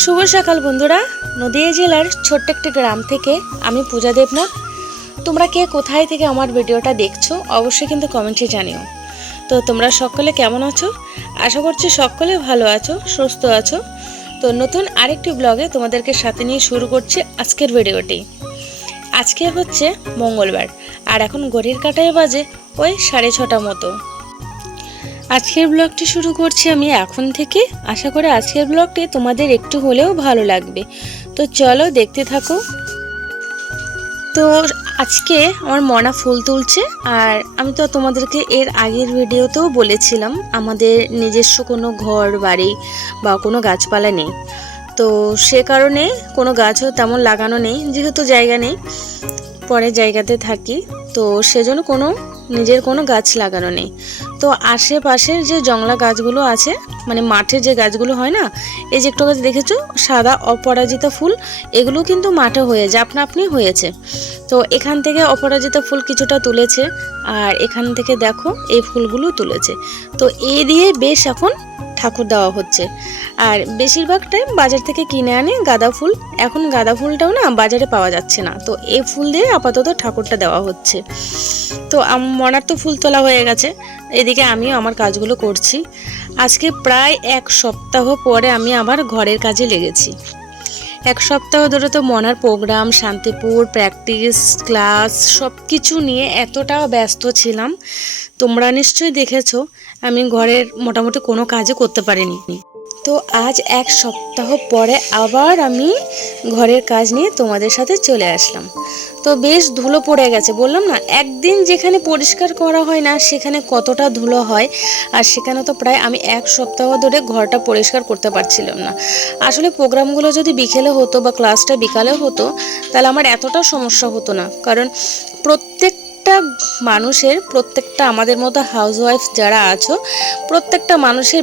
শুভ সকাল বন্ধুরা। নদিয়া জেলার ছোট্ট একটি গ্রাম থেকে আমি পূজা দেবনাথ। তোমরা কে কোথায় থেকে আমার ভিডিওটা দেখছো অবশ্যই কিন্তু কমেন্টে জানিও। তো তোমরা সকলে কেমন আছো? আশা করছি সকলে ভালো আছো, সুস্থ আছো। তো নতুন আরেকটি ব্লগে তোমাদেরকে সাথে নিয়ে শুরু করছি আজকের ভিডিওটি। আজকে হচ্ছে মঙ্গলবার আর এখন ঘড়ির কাঁটায় বাজে ওই 6:30 মতো। আজকের ব্লগটি শুরু করছি আমি এখন থেকে। আশা করি আজকের ব্লগটি তোমাদের একটু হলেও ভালো লাগবে। তো চলো দেখতে থাকো। তো আজকে আমার মনা ফুল তুলছে, আর আমি তো তোমাদেরকে এর আগের ভিডিওতেও বলেছিলাম আমাদের নিজস্ব কোনো ঘর বাড়ি বা কোনো গাছপালা নেই। তো সে কারণে কোনো গাছও তেমন লাগানো নেই, যেহেতু জায়গা নেই, পরের জায়গাতে থাকি। তো সেজন্য কোনো নিজের কোনো গাছ লাগানো নেই। তো আশেপাশের যে জংলা গাছগুলো আছে, মানে মাঠে যে গাছগুলো হয় না, এই যে একটু গাছ দেখেছো সাদা অপরাজিতা ফুল, এগুলো কিন্তু মাঠে হয়ে যায়, আপনা আপনি হয়েছে। তো এখান থেকে অপরাজিতা ফুল কিছুটা তুলেছে, আর এখান থেকে দেখো এই ফুলগুলো তুলেছে। তো এই দিয়ে বেশ এখন ঠাকুর দেওয়া হচ্ছে। আর বেশিরভাগ টাইম বাজার থেকে কিনে আনে গাঁদা ফুল। এখন গাঁদা ফুলটাও না বাজারে পাওয়া যাচ্ছে না, তো এই ফুল দিয়ে আপাতত ঠাকুরটা দেওয়া হচ্ছে। তো মনার তো ফুল তোলা হয়ে গেছে, এদিকে আমিও আমার কাজগুলো করছি। আজকে প্রায় 1 সপ্তাহ পরে আমি আবার ঘরের কাজে লেগেছি। 1 সপ্তাহ ধরে তো মনার প্রোগ্রাম, শান্তিপুর, প্র্যাকটিস, ক্লাস সব কিছু নিয়ে এতটা ব্যস্ত ছিলাম, তোমরা নিশ্চয়ই দেখেছো আমি ঘরের মোটামুটি কোনো কাজও করতে পারিনি। তো আজ 1 সপ্তাহ পরে আবার আমি ঘরের কাজ নিয়ে তোমাদের সাথে চলে আসলাম। তো বেশ ধুলো পড়ে গেছে, বললাম না একদিন যেখানে পরিষ্কার করা হয় না সেখানে কতটা ধুলো হয়। আর সেখানে তো প্রায় আমি 1 সপ্তাহ ধরে ঘরটা পরিষ্কার করতে পারছিলাম না। আসলে প্রোগ্রামগুলো যদি বিকেলে হতো বা ক্লাসটা বিকালে হতো তাহলে আমার এতটা সমস্যা হতো না, কারণ প্রত্যেকটা প্রত্যেকটা আমাদের মতো হাউসওয়াইফ যারা আছো, প্রত্যেকটা মানুষের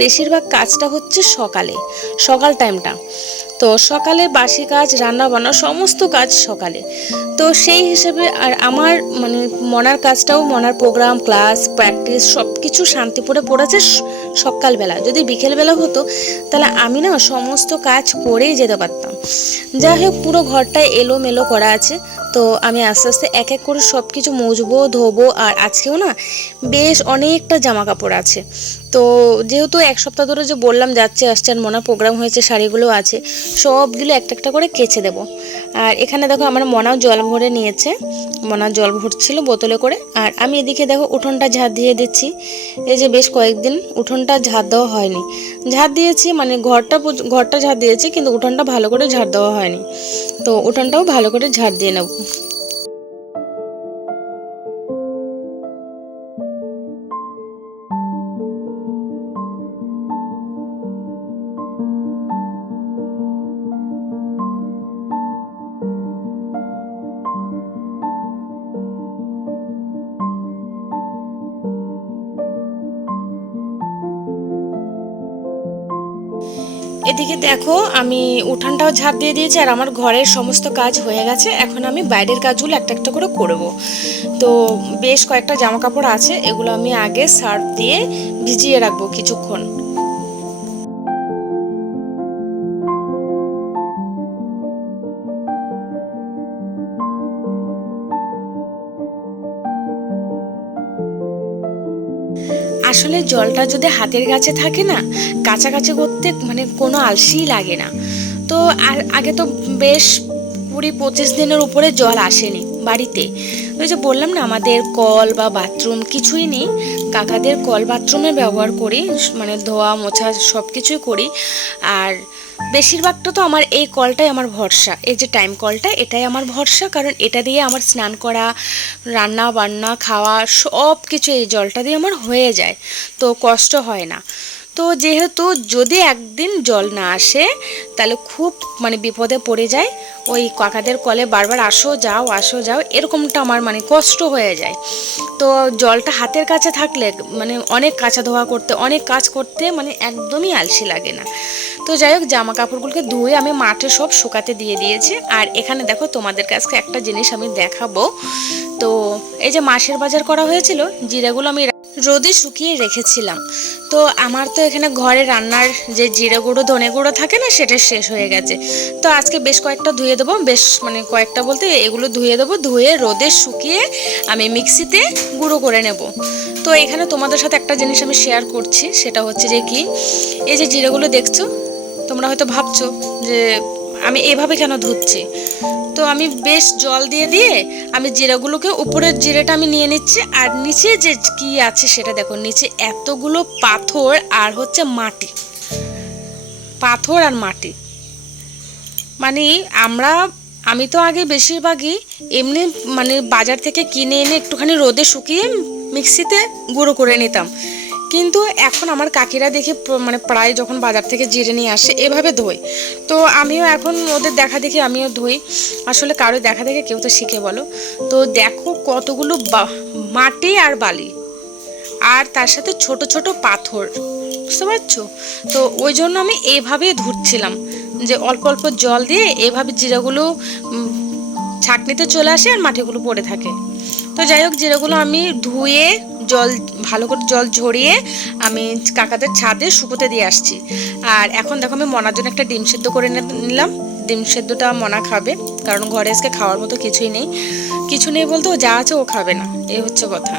বেশিরভাগ কাজটা হচ্ছে সকাল টাইমটা। তো সকালে বাসি কাজ, রান্না বান্না সমস্ত কাজ সকালে। তো সেই হিসেবে আর আমার মানে মনার কাজটাও, মনার প্রোগ্রাম, ক্লাস, প্র্যাকটিস সব কিছু শান্তিপুরে পড়েছে সকালবেলা। যদি বিকেলবেলা হতো তাহলে আমি না সমস্ত কাজ করেই যেতে পারতাম। যাই হোক, পুরো ঘরটা এলোমেলো করা আছে। তো আমি আস্তে আস্তে এক এক করে সব কিছু মুছবো, ধোবো। আর আজকেও না বেশ অনেকটা জামা কাপড় আছে। তো যেহেতু 1 সপ্তাহ ধরে যে বললাম যাচ্ছে আসছে, আর মনার প্রোগ্রাম হয়েছে, শাড়িগুলো আছে, সবগুলো একটা একটা করে কেচে দেবো। আর এখানে দেখো আমার মনাও জল ভরে নিয়েছে, মনা জল ভরছিল বোতলে করে। আর আমি এদিকে দেখো উঠোনটা ঝাড় দিয়ে দিচ্ছি। এই যে বেশ কয়েকদিন উঠোনটা ঝাড় দেওয়া হয়নি, ঝাড় দিয়েছি মানে ঘরটা ঝাড় দিয়েছি, কিন্তু উঠোনটা ভালো করে ঝাড় দেওয়া হয়নি। তো উঠোনটাও ভালো করে ঝাড় দিয়ে নেব। এদিকে দেখো আমি উঠানটাও ঝাড় দিয়ে দিয়েছি, আর আমার ঘরের সমস্ত কাজ হয়ে গেছে। এখন আমি বাইরের কাজগুলো একটা একটা করে করব। তো বেশ কয়েকটা জামা কাপড় আছে, এগুলো আমি আগে সার্ফ দিয়ে ভিজিয়ে রাখবো কিছুক্ষণ। আসলে জলটা যদি হাতের কাছে থাকে না, কাছাকাছি করতে মানে কোনো আলসেই লাগে না। তো আগে তো বেশ 20-25 দিনের উপরে জল আসেনি বাড়িতে। ওই যে বললাম না আমাদের কল বা বাথরুম কিছুই নেই, কাকাদের কল বাথরুমে ব্যবহার করি, মানে ধোয়া মোছা সব কিছুই করি। আর বেশিরভাগটা তো আমার এই কলটাই আমার ভরসা, এই যে টাইম কলটা, এটাই আমার ভরসা, কারণ এটা দিয়ে আমার স্নান করা, রান্না বান্না, খাওয়া সব কিছু এই জলটা দিয়ে আমার হয়ে যায়, তো কষ্ট হয় না। তো যেহেতু যদি একদিন জল না আসে তাহলে খুব মানে বিপদে পড়ে যায়। ওই কাকাদের কলে বারবার আসো যাও এরকমটা আমার মানে কষ্ট হয়ে যায়। তো জলটা হাতের কাছে থাকলে মানে অনেক কাচা ধোয়া করতে, অনেক কাজ করতে মানে একদমই আলসি লাগে না। তো যাই হোক, জামা কাপড়গুলোকে ধুয়ে আমি মাঠে সব শুকাতে দিয়ে দিয়েছি। আর এখানে দেখো তোমাদের কাছে একটা জিনিস আমি দেখাবো। তো এই যে মাসের বাজার করা হয়েছিল, জিরাগুলো আমি রোদে শুকিয়ে রেখেছিলাম। তো আমার তো এখানে ঘরে রান্নার যে জিরে গুঁড়ো ধনে গুঁড়ো থাকে না, সেটা শেষ হয়ে গেছে। তো আজকে বেশ কয়েকটা ধুয়ে দেবো, বেশ মানে কয়েকটা বলতে এগুলো ধুয়ে দেবো, ধুয়ে রোদে শুকিয়ে আমি মিক্সিতে গুঁড়ো করে নেব। তো এখানে তোমাদের সাথে একটা জিনিস আমি শেয়ার করছি, সেটা হচ্ছে যে কি, এই যে জিরেগুলো দেখছো, তোমরা হয়তো ভাবছো যে আমি এভাবে কেন ধুচ্ছি। তো আমি বেশ জল দিয়ে দিয়ে আমি জিরাগুলোকে, উপরের জিরেটা আমি নিয়ে নিচ্ছি, আর নিচে যে কি আছে সেটা দেখো, নিচে এতগুলো পাথর আর হচ্ছে মাটি, পাথর আর মাটি। মানে আমি তো আগে বেশিরভাগই এমনি মানে বাজার থেকে কিনে এনে একটুখানি রোদে শুকিয়ে মিক্সিতে গুঁড়ো করে নিতাম, কিন্তু এখন আমার কাকিরা দেখে মানে প্রায় যখন বাজার থেকে জিরে নিয়ে আসে এভাবে ধোয়। তো আমিও এখন ওদের দেখা দেখি আমিও ধুই। আসলে কারো দেখা দেখে কেউ তো শিখে, বলো। তো দেখো কতগুলো মাটি আর বালি, আর তার সাথে ছোট ছোট পাথর, বুঝতে পারছো? তো ওই জন্য আমি এইভাবেই ধুচ্ছিলাম, যে অল্প অল্প জল দিয়ে এইভাবে জিরাগুলো ছাঁকনিতে চলে আসে আর মাটিগুলো পড়ে থাকে। তো যাই হোক, জিরাগুলো আমি ধুয়ে জল, ভালো করে জল ঝরিয়ে আমি কাকাদের ছাদে শুকোতে দিয়ে আসছি। আর এখন দেখো আমি মনার জন্য একটা ডিম সেদ্ধ করে নিলাম। ডিম সেদ্ধটা মনা খাবে, কারণ ঘরে আজকে খাওয়ার মতো কিছুই নেই। কিছু নেই বলতে ও যা আছে ও খাবে না, এই হচ্ছে কথা।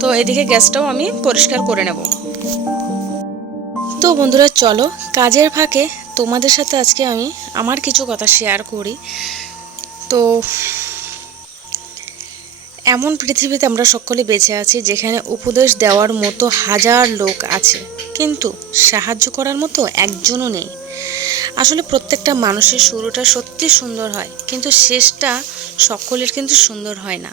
তো এদিকে গ্যাসটাও আমি পরিষ্কার করে নেব। তো বন্ধুরা চলো, কাজের ফাঁকে তোমাদের সাথে আজকে আমি আমার কিছু কথা শেয়ার করি। তো এমন পৃথিবীতে আমরা সকলে বেঁচে আছি যেখানে উপদেশ দেওয়ার মতো হাজার লোক আছে, কিন্তু সাহায্য করার মতো একজনও নেই। আসলে প্রত্যেকটা মানুষের শুরুটা সত্যি সুন্দর হয়, কিন্তু শেষটা সকলের কিন্তু সুন্দর হয় না।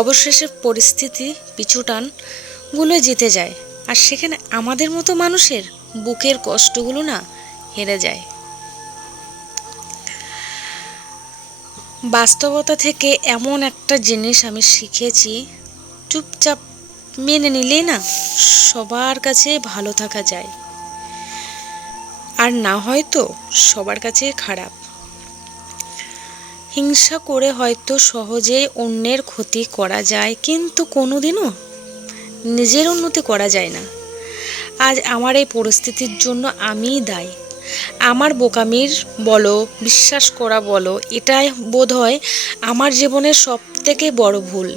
অবশেষে পরিস্থিতি পিছুটানগুলো জিতে যায়, আর সেখানে আমাদের মতো মানুষের বুকের কষ্টগুলো না হেরে যায়। বাস্তবতা থেকে এমন একটা জিনিস আমি শিখেছি, চুপচাপ মেনে নিলেই না সবার কাছে ভালো থাকা যায়, আর না হয়তো সবার কাছে খারাপ। হিংসা করে হয়তো সহজেই অন্যের ক্ষতি করা যায়, কিন্তু কোনোদিনও নিজের উন্নতি করা যায় না। আজ আমার এই পরিস্থিতির জন্য আমিই দায়ী। আমার বোকামির বলো, বিশ্বাস করা বলো, এটাই বোধহয় আমার জীবনের সবথেকে বড় ভুল।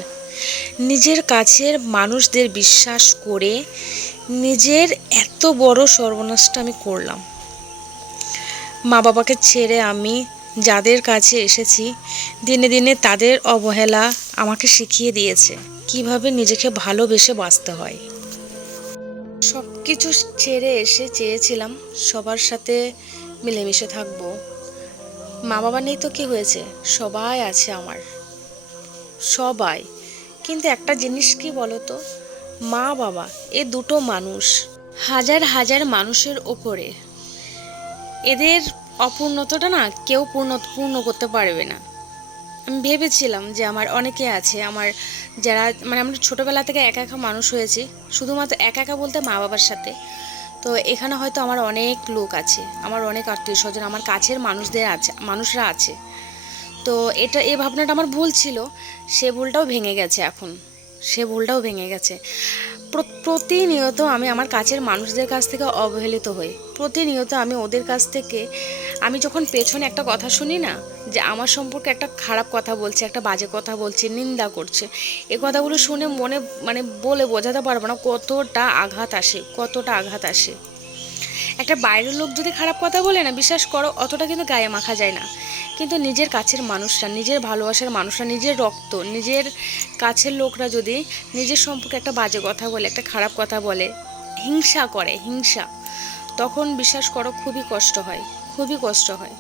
নিজের কাছের মানুষদের বিশ্বাস করে নিজের এত বড় সর্বনাশটা আমি করলাম। মা বাবাকে ছেড়ে আমি যাদের কাছে এসেছি, দিনে দিনে তাদের অবহেলা আমাকে শিখিয়ে দিয়েছে কিভাবে নিজেকে ভালোবেসে বাঁচতে হয়। সব কিছু ছেড়ে এসে চেয়েছিলাম সবার সাথে মিলেমিশে থাকবো। মা বাবা নেই তো কি হয়েছে, সবাই আছে আমার, সবাই। কিন্তু একটা জিনিস কি বলতো, মা বাবা এ দুটো মানুষ হাজার হাজার মানুষের ওপরে, এদের অপূর্ণতাটা না কেউ পূর্ণ করতে পারবে না। আমি ভেবেছিলাম যে আমার অনেকে আছে, আমার যারা মানে আমরা ছোটোবেলা থেকে একা একা মানুষ হয়েছি, শুধুমাত্র একা একা বলতে মা বাবার সাথে। তো এখানে হয়তো আমার অনেক লোক আছে, আমার অনেক আত্মীয় স্বজন, আমার কাছের মানুষরা আছে। তো এই ভাবনাটা আমার ভুল ছিল, সে ভুলটাও ভেঙে গেছে এখন, সে ভুলটাও ভেঙে গেছে। প্রতিনিয়ত আমি আমার কাছের মানুষদের কাছ থেকে অবহেলিত হই, প্রতিনিয়ত আমি ওদের কাছ থেকে, আমি যখন পেছনে একটা কথা শুনি না, যে আমার সম্পর্কে একটা খারাপ কথা বলছে, একটা বাজে কথা বলছে, নিন্দা করছে, এই কথাগুলো শুনে মনে মানে বলে বোঝাতে পারবো না কতটা আঘাত আসে, কতটা আঘাত আসে। একটা বাইরের লোক যদি খারাপ কথা বলে না, বিশ্বাস করো অতটা কিন্তু গায়ে মাখা যায় না, কিন্তু নিজের কাছের মানুষরা, নিজের ভালোবাসার মানুষরা, নিজের রক্ত, নিজের কাছের লোকরা যদি নিজের সম্পর্কে একটা বাজে কথা বলে, একটা খারাপ কথা বলে, হিংসা করে, হিংসা, তখন বিশ্বাস করো খুবই কষ্ট হয়, খুবই কষ্ট হয়।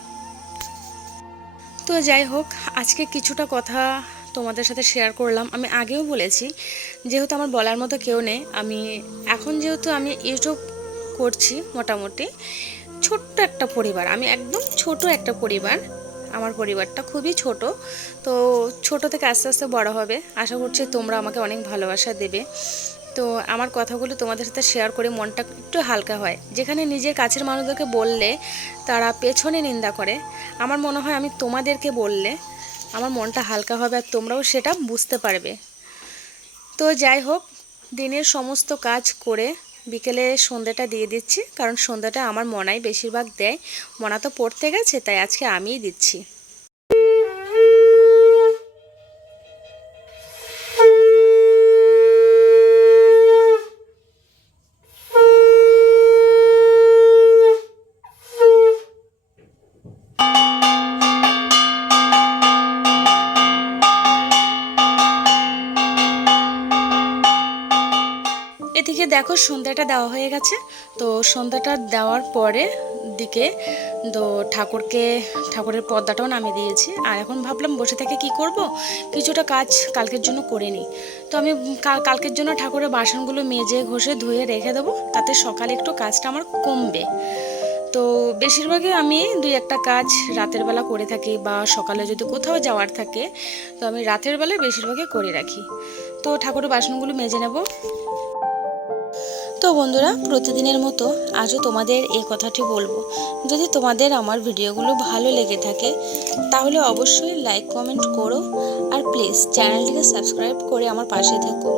তো যাই হোক, আজকে কিছুটা কথা তোমাদের সাথে শেয়ার করলাম। আমি আগেও বলেছি, যেহেতু আমার বলার মতো কেউ নেই, এখন যেহেতু আমি ইউটিউব করছি, মোটামুটি ছোট্ট একটা পরিবার, আমি একদম ছোট একটা পরিবার, আমার পরিবারটা খুবই ছোট। তো ছোট থেকে আস্তে আস্তে বড় হবে, আশা করছি তোমরা আমাকে অনেক ভালোবাসা দেবে। তো আমার কথাগুলো তোমাদের সাথে শেয়ার করে মনটা একটু হালকা হয়। যেখানে নিজের কাছের মানুষদেরকে বললে তারা পেছনে নিন্দা করে, আমার মনে হয় আমি তোমাদেরকে বললে আমার মনটা হালকা হবে, আর তোমরাও সেটা বুঝতে পারবে। তো যাই হোক, দিনের সমস্ত কাজ করে বিকেলে সন্ধ্যাটা দিয়ে দিচ্ছি, কারণ সন্ধ্যাটা আমার মনাই বেশিরভাগ দেয়। মনা তো পড়তে গেছে, তাই আজকে আমিই দিচ্ছি। এদিকে দেখো সন্ধ্যাটা দেওয়া হয়ে গেছে। তো সন্ধ্যাটা দেওয়ার পরে দিকে তো ঠাকুরের পর্দাটাও নামিয়ে দিয়েছি। আর এখন ভাবলাম বসে থেকে কি করব, কিছুটা কাজ কালকের জন্য করে নিই। তো আমি কালকের জন্য ঠাকুরের বাসনগুলো মেজে ঘষে ধুয়ে রেখে দেবো, তাতে সকালে একটু কাজটা আমার কমবে। তো বেশিরভাগই আমি 2-1টা কাজ রাতের বেলা করে থাকি, বা সকালে যদি কোথাও যাওয়ার থাকে তো আমি রাতের বেলায় বেশিরভাগই করে রাখি। তো ঠাকুরের বাসনগুলো মেজে নেব। তো বন্ধুরা, প্রতিদিনের মতো আজও তোমাদের এই কথাটি বলবো, যদি তোমাদের আমার ভিডিওগুলো ভালো লেগে থাকে তাহলে অবশ্যই লাইক কমেন্ট করো, আর প্লিজ চ্যানেলটিকে সাবস্ক্রাইব করে আমার পাশে থেকো।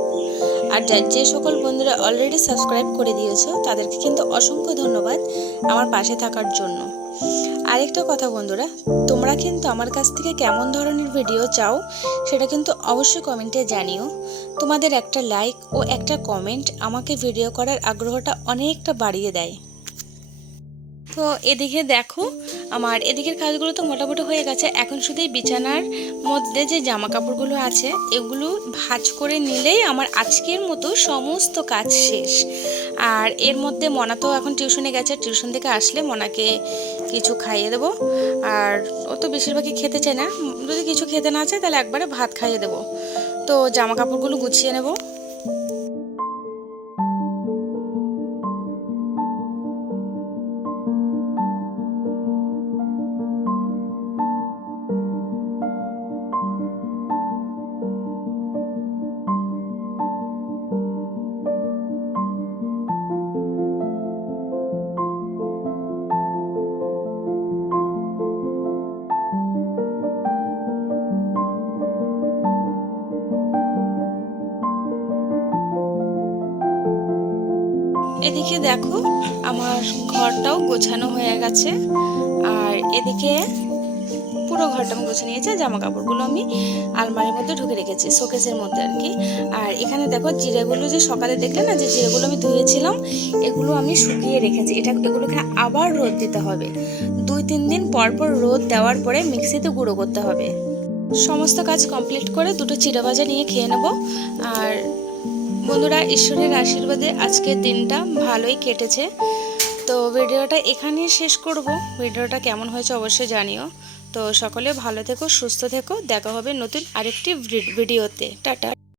আর যে সকল বন্ধুরা অলরেডি সাবস্ক্রাইব করে দিয়েছো তাদেরকে কিন্তু অসংখ্য ধন্যবাদ আমার পাশে থাকার জন্য। আরেকটা কথা বন্ধুরা, তোমরা কিন্তু আমার কাছ থেকে কেমন ধরনের ভিডিও চাও সেটা কিন্তু অবশ্যই কমেন্টে জানিও। তোমাদের একটা লাইক ও একটা কমেন্ট আমাকে ভিডিও করার আগ্রহটা অনেকটা বাড়িয়ে দেয়। তো এদিকে দেখো, আমার এদিকের কাজগুলো তো মোটামুটি হয়ে গেছে। এখন শুধু এই বিছানার মধ্যে যে জামা কাপড়গুলো আছে এগুলো ভাঁজ করে নিলেই আমার আজকের মতো সমস্ত কাজ শেষ। আর এর মধ্যে মনা তো এখন টিউশনে গেছে, টিউশন থেকে আসলে মনাকে কিছু খাইয়ে দেবো। আর ও তো বেশিরভাগই খেতে চায় না, যদি কিছু খেতে না চায় তাহলে একবারে ভাত খাইয়ে দেবো। তো জামা কাপড়গুলো গুছিয়ে নেব। এদিকে দেখো আমার ঘরটাও গোছানো হয়ে গেছে। আর এদিকে পুরো ঘরটা আমি গুছিয়ে নিয়েছি। জামা কাপড়গুলো আমি আলমারির মধ্যে ঢুকে রেখেছি, শোকেসের মধ্যে আর কি। আর এখানে দেখো জিরেগুলো যে সকালে দেখলে না যে জিরেগুলো আমি ধুয়েছিলাম, এগুলো আমি শুকিয়ে রেখেছি। এগুলোকে আবার রোদ দিতে হবে। 2-3 দিন পর পর রোদ দেওয়ার পরে মিক্সিতে গুঁড়ো করতে হবে। সমস্ত কাজ কমপ্লিট করে 2টো চিড়া ভাজা নিয়ে খেয়ে নেব। আর বন্ধুরা, ঈশ্বরের আশীর্বাদে আজকের দিনটা ভালোই কেটেছে। তো ভিডিওটা এখানেই শেষ করব। ভিডিওটা কেমন হয়েছে অবশ্যই জানিও। তো সকলে ভালো থেকো, সুস্থ থেকো। দেখা হবে নতুন আরেকটি ভিডিওতে। টাটা।